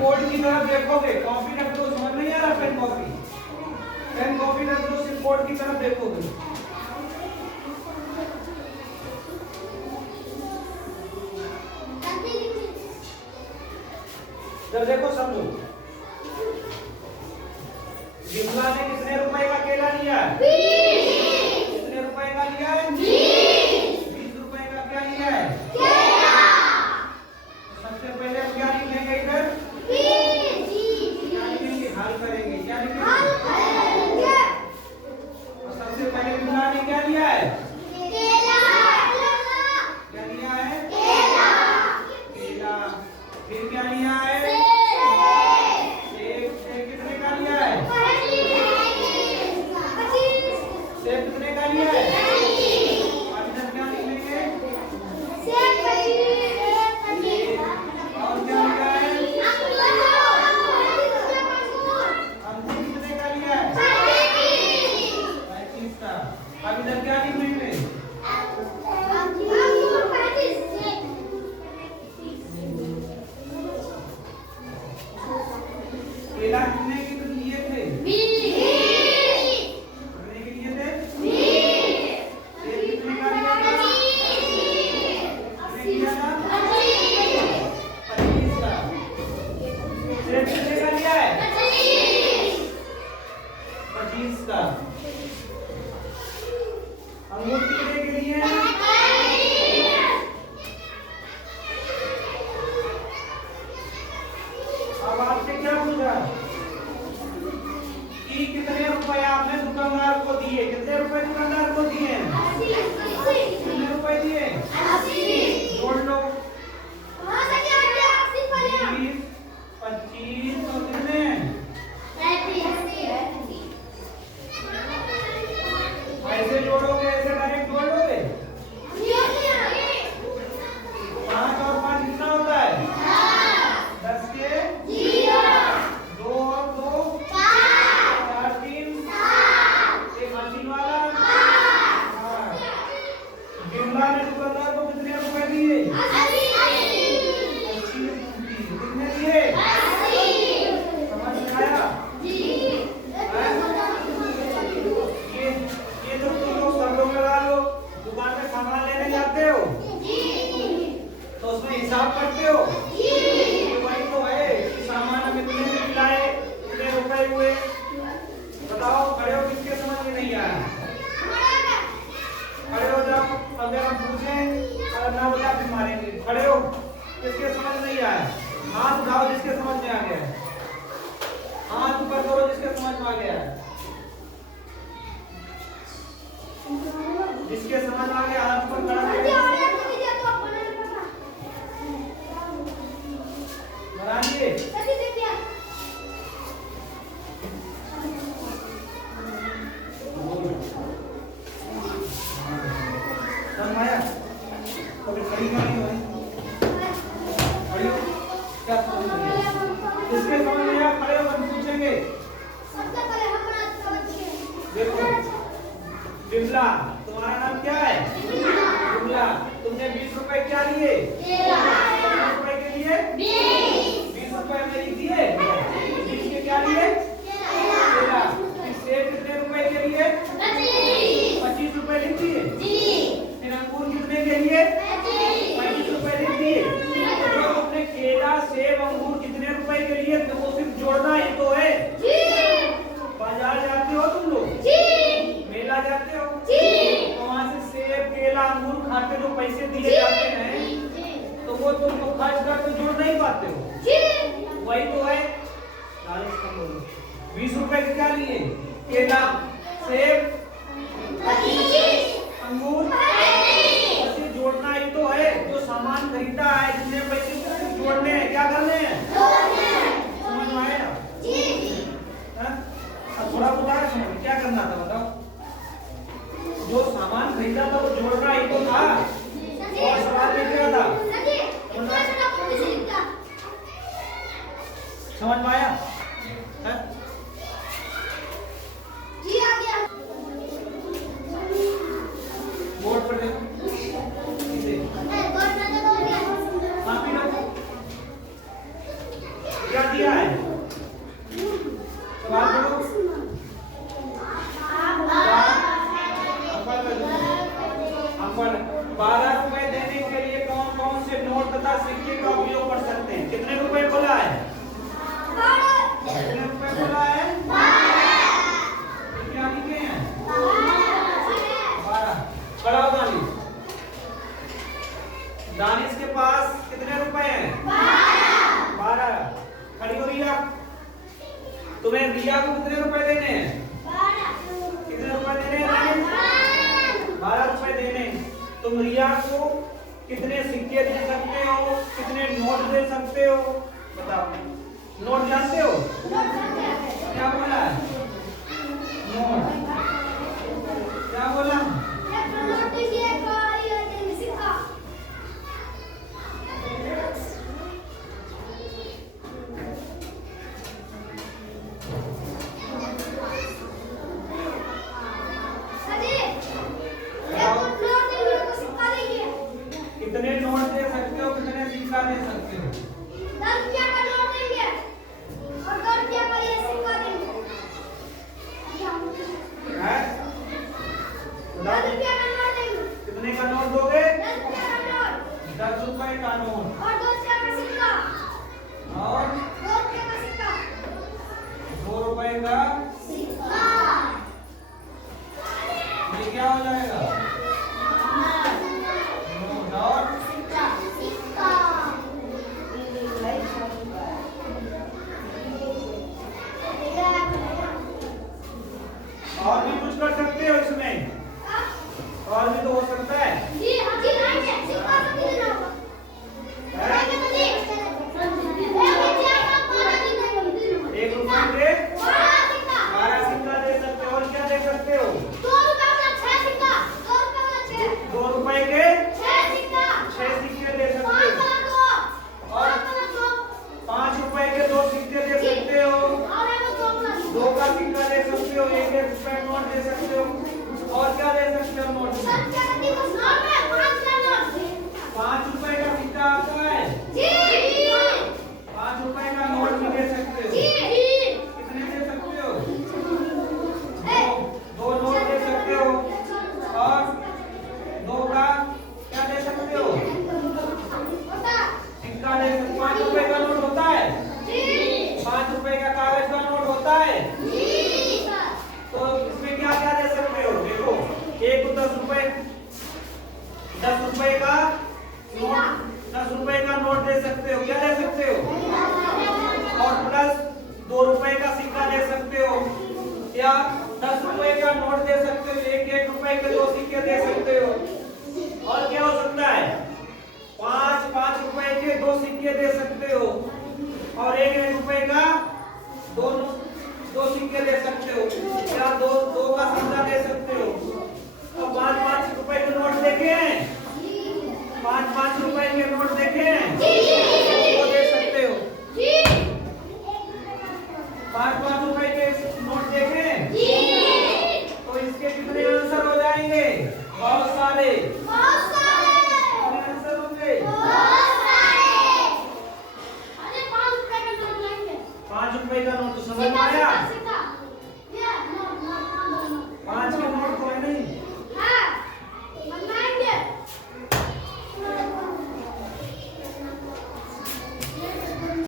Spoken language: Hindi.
बोर्ड की तरफ देखोगे, कॉपी रख दो, समझ नहीं आ रहा, पेन कॉपी रख दो, सिर्फ बोर्ड की तरफ देखोगे। जब देखो समझो, विमला ने कितने रुपए का केला लिया है? 20। कितने रुपए का लिया है? 20 रुपए का क्या लिया है? केला। सबसे पहले हम क्या लिखेंगे इधर? 20। क्या लिखेंगे? हल करेंगे। क्या लिखेंगे? हल करेंगे। और सबसे पहले विमला ने क्या लिया है? केला। क्या लिया है? केला। केला। फिर क्या लिया है? सेब। सेब कितने का लिया है? 25। सेब कितने का लिया है? 25। और इधर क्या लिखेंगे? सेब 25। और क्या लिखा है? अंगूर कितने का लिया है? 25 का। अब इधर क्या लिखेंगे? केला कितने के लिए थे? 20। कितने के लिए थे? 20। सेब कितने का लिया था? 25 का। 25 का। सेब कितने का लिया है? 25 का। अंगूर कितने के लिए? अब आपसे क्या पूछा कि कितने रुपए आपने दुकानदार को दिए? कितने रुपए दुकानदार को दिए? 80। कितने रुपए दिए? 80। जोड़ लो। 20, 25 और कितने? 35। ऐसे जोड़ोगे, ऐसे डायरेक्ट जोड़ लोगे? 5 और 5 कितना होता है? 10 के 2 और 2 4 3 एक मशीन वाला 8। विमला ने दुकानदार को कितने रुपए दिए? 80। कितने दिए? 80। समझ में आया? ये जो तुम लोग सब लोग लगा लो, दुकान में सामान लेने जाते हो तो उसमें हिसाब करते हो। वही तो है कि सामान हमें कितने में मिलाए, कितने रुपए हुए। बताओ, खड़े हो, किसके समझ में नहीं आया? खड़े हो जाओ, अगर हम पूछें अगर ना बोला फिर मारेंगे। खड़े हो, किसके समझ नहीं आया? हाथ उठाओ जिसके समझ में आ गया है। हाथ ऊपर करो जिसके समझ में आ गया है। जिसके समझ में आ गया हाथ ऊपर खड़ा करो। बनाइए। आया कभी खड़ी नहीं हुई, खड़ी हो क्या समझ में आया? इसके समझ में आया? खड़े होकर पूछेंगे। सबसे पहले हम देखो, विमला तुम्हारा नाम क्या है? विमला, तुमने 20 रुपए क्या लिए? 20 रुपए के लिए 20 रुपए में लिख दिए। 20 के क्या लिए? केला। सेब कितने रुपए के लिए? 25 रुपए लिख दिए। फिर अंगूर कितने के लिए? 25 रुपए लिख दिए। तो तुमने केला सेब अंगूर कितने रुपए के लिए, तुमको सिर्फ जोड़ना ही तो है। बाजार जाते हो तुम लोग? मेला जाते हो? तो वहाँ से सेब केला अंगूर खाते जो पैसे दिए जाते हैं तो वो तुमको खर्च करके जोड़ नहीं पाते हो। वही तो है। 20 रुपए के क्या लिए? केला सेब अंगूर। ऐसे जोड़ना ही तो है। जो सामान खरीदा है जितने पैसे जोड़ने हैं, क्या करने हैं? समझ में आया? थोड़ा बताया समझ क्या करना था बताओ। जो सामान खरीदा था वो जोड़ना ही तो था। और सवाल में क्या था? समझ में आया? बोर्ड पर देखो। क्या दिया है? सवाल करो। 12 रुपए देने के लिए कौन कौन से नोट तथा सिक्के का उपयोग कर सकते हैं? कितने रुपए बोला है? कितने रुपए बोला है? क्या लिखे हैं? 12। खड़ा हो दानिश। दानिश के पास कितने रुपए हैं? 12। खड़ी हो रिया। तुम्हें रिया को कितने रुपए देने हैं? कितने रुपए देने हैं दानिश? 12 रुपए देने। तुम रिया को कितने सिक्के दे सकते हो? कितने नोट दे सकते हो? बताओ। नोट जानते हो? क्या बोला? नोट। क्या बोला? कितने नोट दे सकते हो? कितने सिक्का दे सकते हो? 10 रुपया का नोट देंगे और 2 रुपया का ये सिक्का देंगे। है? 10 रुपया का नोट देंगे। कितने का नोट दोगे? 10 रुपया का नोट 10 रुपए का नोट और 2 रुपया का सिक्का और 2 रुपया का सिक्का 2 रुपए का सिक्का। ये क्या हो जाएगा? नोट और सिक्का सिक्का। और भी कुछ कर सकते हो इसमें? और भी तो हो सकता है। जी हाँ जी लाएंगे सिक्का तो देना होगा। लाएंगे तो जी। 1 रुपया का 12 देना होगा। 1 रुपए के 12 सिक्का 12 सिक्का दे सकते हो। और क्या दे सकते हो? 2 रुपया का 6 सिक्का 2 रुपया का 6 2 रुपए के 6 सिक्का 6 सिक्के दे सकते 5 हो। वाला 2 और 5 वाला 2 5 रुपए के 2 सिक्के दे सकते हो। और एगो 2 वाला 2 का सिक्का दे सकते हो। 1 रुपए नोट दे सकते हो। और क्या दे सकते हो नोट में? 10 रुपया का 3 नोट में 5 का नोट 5 रुपए का सिक्का आता है। जी 5 रुपए का नोट भी दे सकते हो। जी कितने दे सकते हो? 2 नोट दे सकते हो। और 2 का क्या दे सकते हो? सिक्का दे सकते हो। 5 रुपए का नोट होता है। 5 रुपए का कागज का नोट होता है। तो इसमें क्या क्या दे सकते हो? देखो, एक 10 रुपए का नोट 10 रुपए का नोट दे सकते हो। क्या दे सकते हो? और प्लस 2 रुपए का सिक्का दे सकते हो। या 10 रुपए का नोट दे सकते हो। 1 रुपए के 2 सिक्के दे सकते हो। और क्या हो सकता है? 5 रुपए के 2 सिक्के दे सकते हो। और 1 रुपए का 2 सिक्के दे सकते हो। या 2 का सिक्का दे सकते हो। और 5 रुपए के नोट देखे हैं? 5 रुपए के नोट देखे हैं? वो दे सकते हो। 5 रुपए के नोट देखे हैं? तो इसके कितने आंसर हो जाएंगे? बहुत सारे। कितने आंसर होंगे? 5 रुपए का नोट तो समझ में आया?